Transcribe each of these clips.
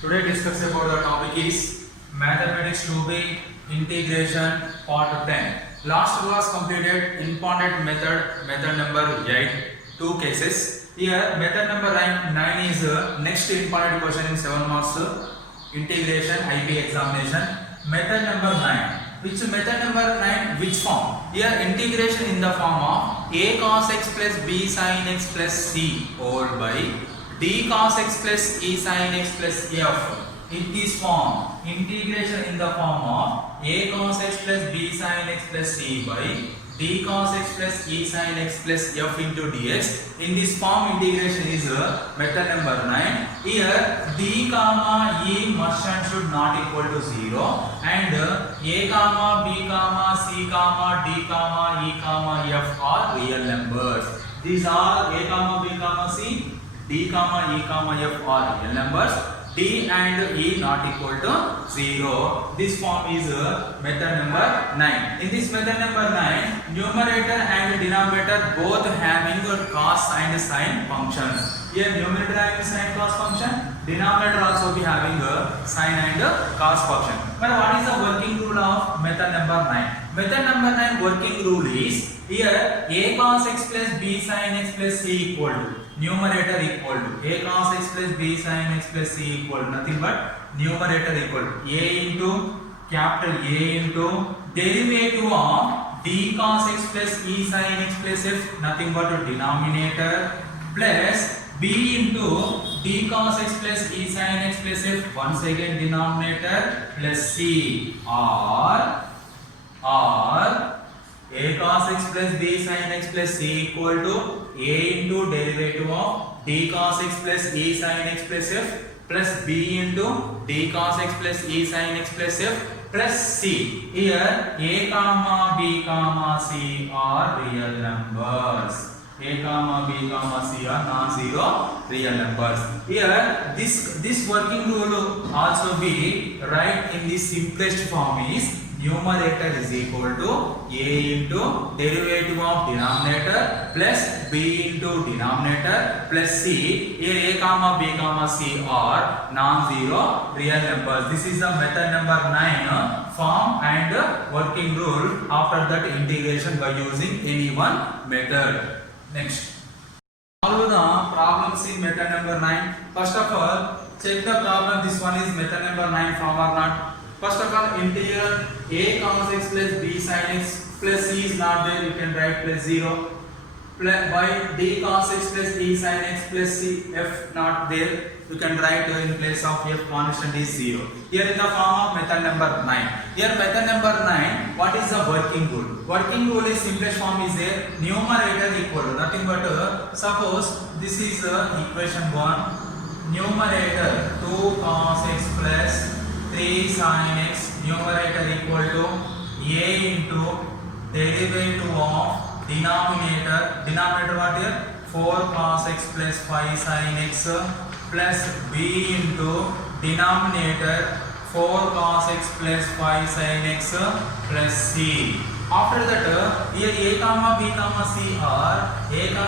Today discuss about the topic is Mathematics 2B Integration Part 10. Last class completed important method number 8, two cases. Here method number 9 is next important question in 7 marks integration IP examination. Method number 9. Which method number 9? Which form? Here integration in the form of a cos x plus b sin x plus c whole by d cos x plus e sin x plus f. In this form, integration in the form of a cos x plus b sin x plus c by d cos x plus e sin x plus f into dx. In this form, integration is method number 9. Here, d comma e must and should not equal to 0, and a comma b comma c comma d comma e comma f are real numbers. These are a comma b comma c, d comma e comma f are real numbers. D and E not equal to 0. This form is method number 9. In this method number 9, numerator and denominator both having cos and sin functions. Here numerator having sin cos function, denominator also be having sin and cos function. But what is the working rule of method number 9? Method number 9 working rule is here a cos x plus b sin x plus c equal to numerator equal to a cos x plus b sin x plus c equal to nothing but numerator equal to a into capital A into derivative of d cos x plus e sin x plus f nothing but a denominator plus b into d cos x plus e sin x plus f once again denominator plus c or a cos x plus b sin x plus c equal to a into derivative of d cos x plus e sin x plus f plus b into d cos x plus e sin x plus f plus c. Here a comma b comma c are real numbers. A comma b comma c are non-zero real numbers. Here this working rule also be right in the simplest form is numerator is equal to a into derivative of denominator plus b into denominator plus c. Here a comma b comma c are non-zero real numbers. This is the method number 9 form and working rule. After that integration by using any one method. Next, solve the problems in method number 9. First of all, check the problem. This one is method number 9 form or not. First of all, integer a cos x plus b sin x plus c is not there. You can write plus 0. By d cos x plus e sin x plus c f not there. You can write in place of f constant is 0. Here in the form of method number 9. Here method number 9. What is the working rule? Working rule is simplest form is there. Numerator equal to nothing but suppose this is equation 1. Numerator 2 cos x plus 3 sin x, numerator equal to a into derivative of denominator what here 4 cos x plus 5 sin x plus b into denominator 4 cos x plus 5 sin x plus c. After that here a comma b comma c are real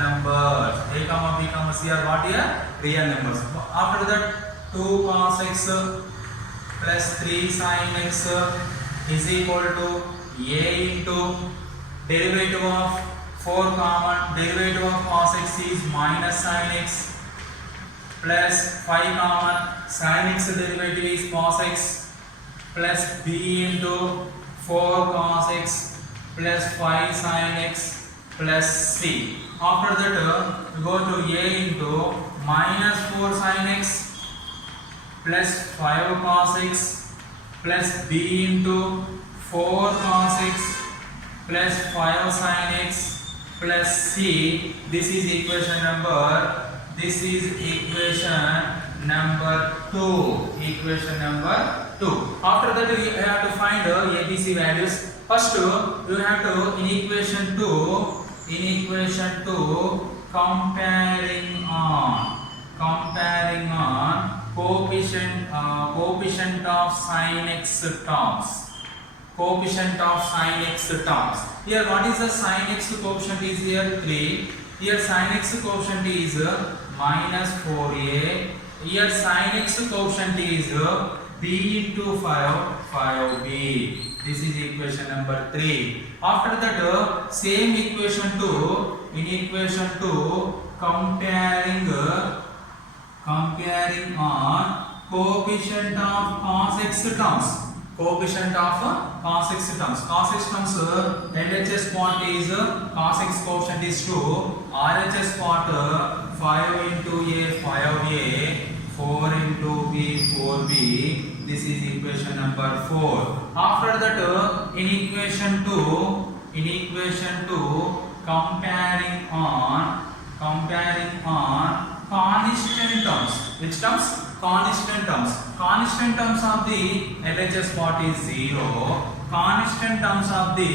numbers. A comma b comma c are what here? Real numbers. After that 2 cos x plus 3 sin x is equal to a into derivative of 4 common derivative of cos x is minus sin x plus 5 common sin x derivative is cos x plus b into 4 cos x plus 5 sin x plus c. After that we go to a into minus 4 sin x plus 5 cos x plus b into 4 cos x plus 5 sin x plus c. This is equation number 2. Equation number 2. After that you have to find ABC values. First you have to in equation 2 comparing on coefficient of sin x terms. Here what is the sin x coefficient is here 3. Here sin x coefficient is minus 4a. Here sin x quotient is b into 5b. This is equation number 3. After that, same equation 2, in equation 2, comparing on coefficient of cos x terms. Coefficient of cos x terms. Cos x terms, LHS part is cos x quotient is 2. RHS part 5 into a 5a, 4 into b 4b. This is equation number 4. After that, in equation 2, comparing on constant terms. Which terms? Constant terms. Constant terms of the LHS part is 0. Constant terms of the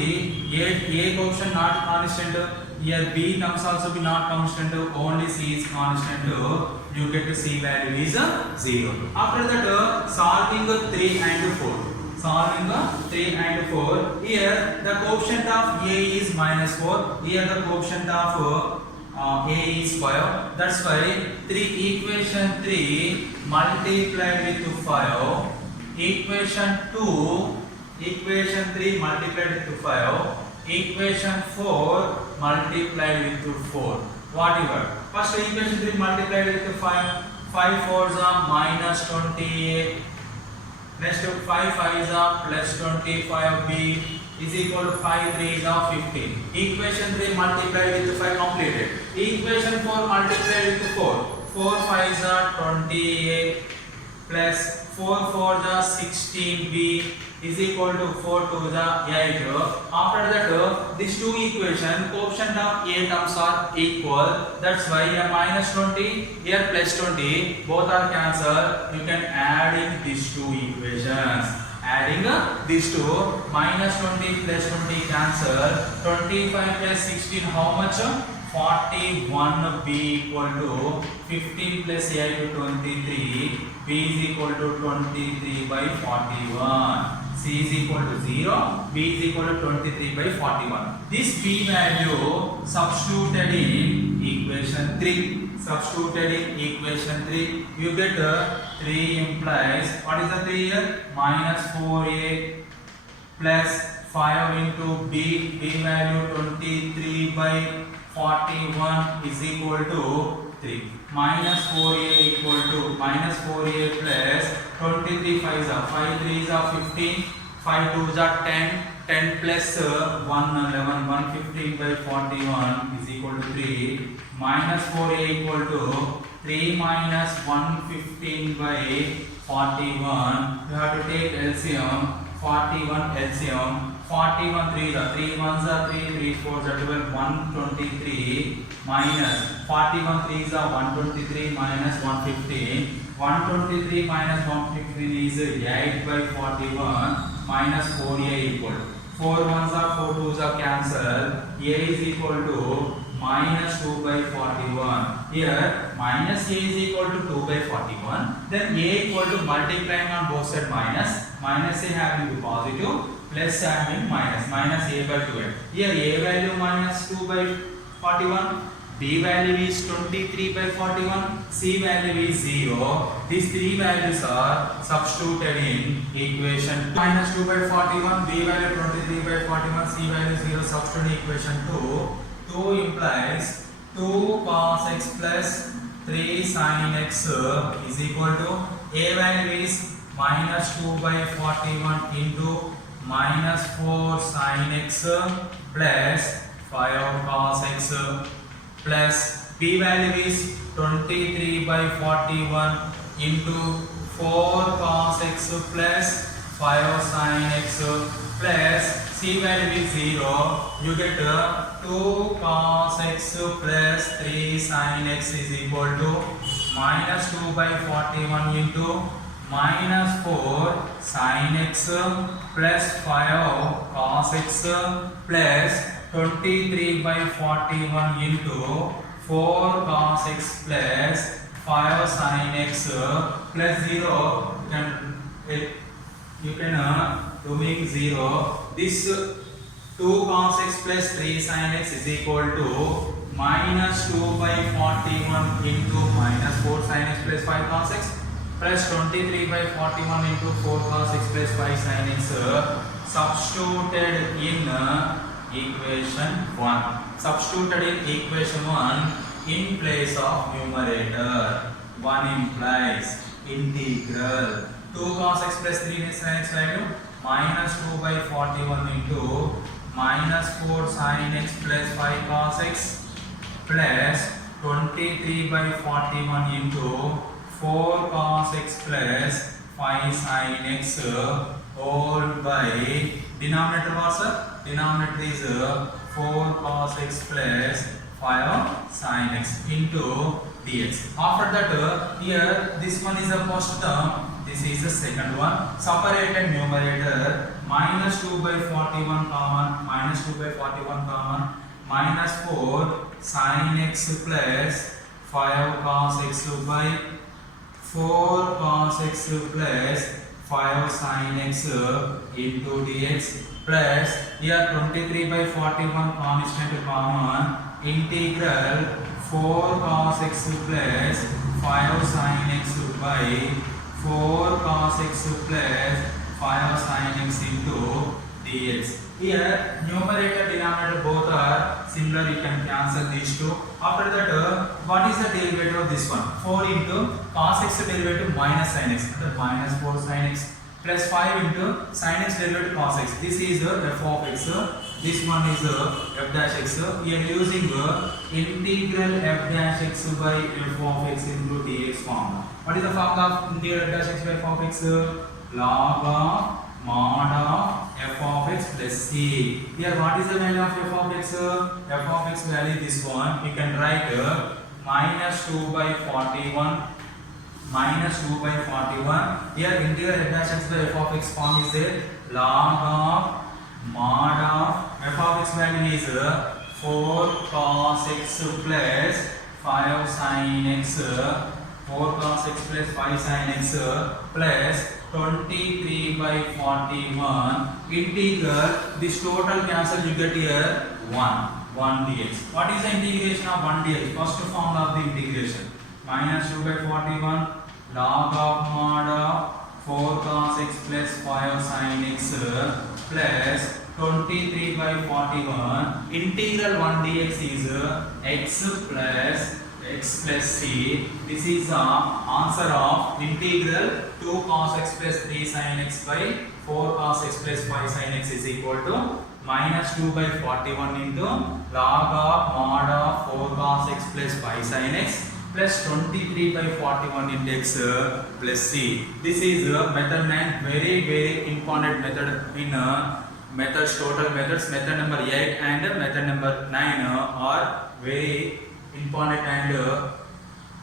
A quotient not constant. Here B terms also be not constant. Only C is constant. You get to C value is 0. After that, solving 3 and 4. Solving 3 and 4. Here the quotient of A is minus 4. Here the quotient of A is 5. That's why equation 3 multiplied with 5. Equation 3 multiplied with 5. Equation 4 multiplied with 4. Whatever. First equation 3 multiplied with 5. 5 4s are minus 28. Next 5 5s are plus 25b is equal to 5 3s are 15. Equation 3 multiplied with 5 completed. Equation 4 multiplied with 4. 4 5s are 28 plus 4 4s are 16b is equal to 4 2s are 8. After that, these two equations, quotient of A terms are equal. That's why here minus 20, here plus 20, both are cancelled. You can add in these two equations. Adding these two, minus 20 plus 20 cancel. 25 plus 16, how much? 41b equal to 15 plus 8 23. B is equal to 23 by 41. C is equal to 0. B is equal to 23 by 41. This B value substituted in equation 3. Substituted in equation 3. You get 3 implies, what is the 3 here? Minus 4a plus 5 into B value 23 by 41 is equal to 3. Minus 4a equal to minus 4a plus 23 5s are 5 3s are 15, 5 2s are 10, 10 plus 1 11, 115 by 41 is equal to 3. Minus 4a equal to 3 minus 115 by 41. You have to take LCM. 41 LCM. 41 3s are 3 1s are 3, 3 4s are 12, 123 minus 41 3s are 123 minus 115. 123 minus 115 is 8 by 41 minus 4a equal. 4 1s are 4 2s are cancelled. A is equal to minus 2 by 41. Here minus a is equal to 2 by 41. Then a equal to multiplying on both sides minus a having to positive plus having minus a by 2. Here a value minus 2 by 41. B value is 23 by 41. C value is 0. These three values are substituted in equation minus 2 by 41. B value 23 by 41. C value 0. Substitute in equation 2. 2 implies 2 cos x plus 3 sin x is equal to A value is minus 2 by 41 into minus 4 sin x plus 5 cos x plus B value is 23 by 41 into 4 cos x plus 5 sin x plus C value is 0. You get 2 cos x plus 3 sin x is equal to minus 2 by 41 into minus 4 sin x plus 5 cos x plus 23 by 41 into 4 cos x plus 5 sin x plus 0. You can to make 0. This 2 cos x plus 3 sin x is equal to minus 2 by 41 into minus 4 sin x plus 5 cos x plus 23 by 41 into 4 cos x plus 5 sin x substituted in equation 1. Substituted in equation 1 in place of numerator. 1 implies integral 2 cos x plus 3 sin x value minus 2 by 41 into minus 4 sin x plus 5 cos x plus 23 by 41 into 4 cos x plus 5 sin x whole by denominator was denominator is 4 cos x plus 5 sin x into dx. After that here this one is the first term, this is the second one. Separated numerator minus 2 by 41 common, minus 2 by 41 common, minus 4 sin x plus 5 cos x by 4 cos x plus 5 sin x into dx plus here 23 by 41 constant common integral 4 cos x plus 5 sin x by 4 cos x plus 5 sin x into dx. Here numerator denominator both are similar, you can cancel these two. After that what is the derivative of this one? 4 into cos x derivative minus sin x, that minus 4 sin x plus 5 into sin x derivative cos x. This is f of x, this one is f dash x. We are using integral f dash x by f of x into dx form. What is the formula of integral f dash x by f of x? Log of mod of f of x plus c. Here what is the value of f of x? F of x value is this one. You can write minus 2 by 41 minus 2 by 41. Here integral f dash x by f of x form is log of mod of f of x value is 4 cos x plus 5 sin x, 4 cos x plus 5 sin x plus 23 by 41 integral, this total cancel, you get here 1 dx. What is the integration of 1 dx? First formula of the integration minus 2 by 41 log of mod of 4 cos x plus 5 sin x plus 23 by 41 integral 1 dx is x plus c. This is the answer of integral 2 cos x plus 3 sin x by 4 cos x plus 5 sin x is equal to minus 2 by 41 into log of mod of 4 cos x plus 5 sin x plus 23 by 41 into x plus c. This is method 9, very important method in methods, total methods. Method number 8 and method number 9 are very important and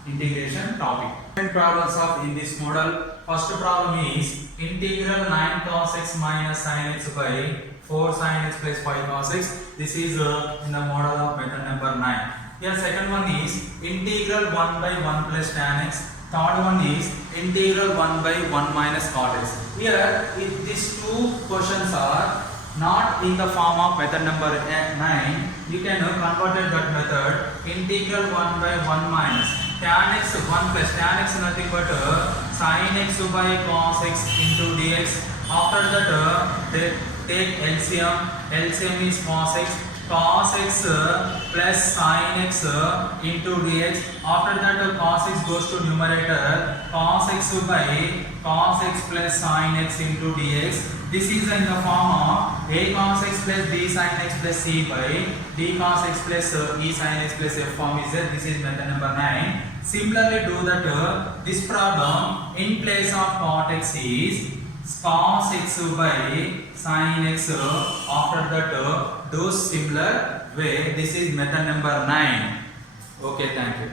integration topic. Problems of in this model. First problem is integral 9 cos x minus sin x by 4 sin x plus 5 cos x. This is in the model of method number 9. Here second one is integral 1 by 1 plus tan x. Third one is integral 1 by 1 minus cot x. Here if these two questions are not in the form of method number 9, you can convert that method integral 1 by 1 minus tan x 1 plus tan x nothing but sin x by cos x into dx. After that take LCM. LCM is cos x plus sin x into dx. After that cos x goes to numerator, cos x by cos x plus sin x into dx. This is in the form of a cos x plus b sin x plus c by d cos x plus e sin x plus f form is there. This is method number 9. Similarly do that this problem in place of cot x is cos x by sin x. After that do similar way. This is method number 9. Okay, thank you.